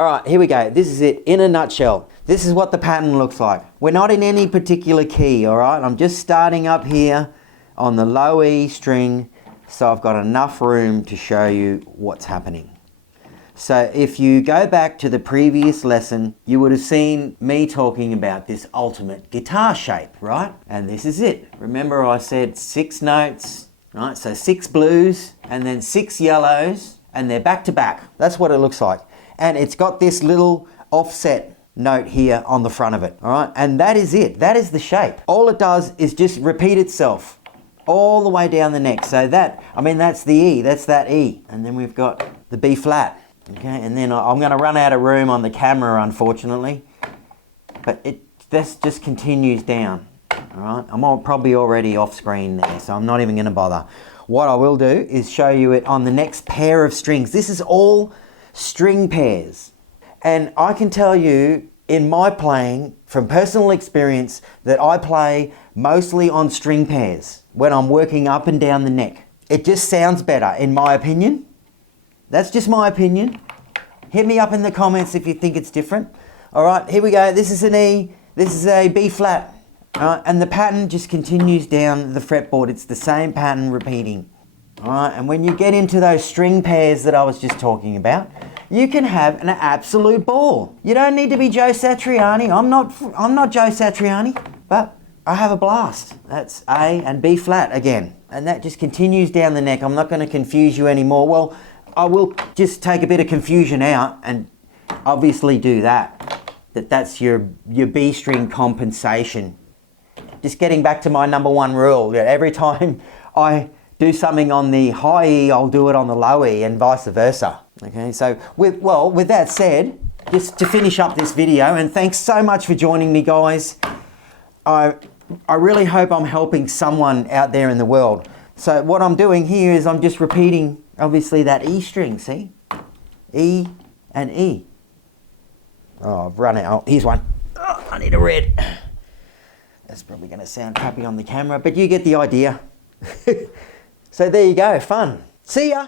All right, here we go. This is it in a nutshell. This is what the pattern looks like. We're not in any particular key, all right? I'm just starting up here on the low E string, so I've got enough room to show you what's happening. So if you go back to the previous lesson, you would have seen me talking about this ultimate guitar shape, right? And this is it. Remember I said 6 notes, right? So 6 blues and then 6 yellows, and they're back to back. That's what it looks like. And it's got this little offset note here on the front of it, all right? And that is it. That is the shape. All it does is just repeat itself all the way down the neck. So that, I mean, that's the E, that's that E. And then we've got the B flat, okay? And then I'm gonna run out of room on the camera, unfortunately. But this just continues down, all right? I'm probably already off screen there, so I'm not even gonna bother. What I will do is show you it on the next pair of strings. This is all string pairs. And I can tell you in my playing from personal experience that I play mostly on string pairs when I'm working up and down the neck. It just sounds better in my opinion. That's just my opinion. Hit me up in the comments if you think it's different. All right, here we go. This is an E, this is a B flat. And the pattern just continues down the fretboard. It's the same pattern repeating. All right, and when you get into those string pairs that I was just talking about, you can have an absolute ball. You don't need to be Joe Satriani. I'm not Joe Satriani, but I have a blast. That's A and B flat again. And that just continues down the neck. I'm not going to confuse you anymore. Well, I will just take a bit of confusion out and obviously do that. That's your B string compensation. Just getting back to my number 1 rule. Every time I do something on the high E, I'll do it on the low E and vice versa. Okay, so with that said, just to finish up this video, and thanks so much for joining me, guys. I really hope I'm helping someone out there in the world. So what I'm doing here is I'm just repeating, obviously, that E string, see? E and E. Oh, I've run out. Oh, here's one. Oh, I need a red. That's probably going to sound crappy on the camera, but you get the idea. So there you go, fun. See ya.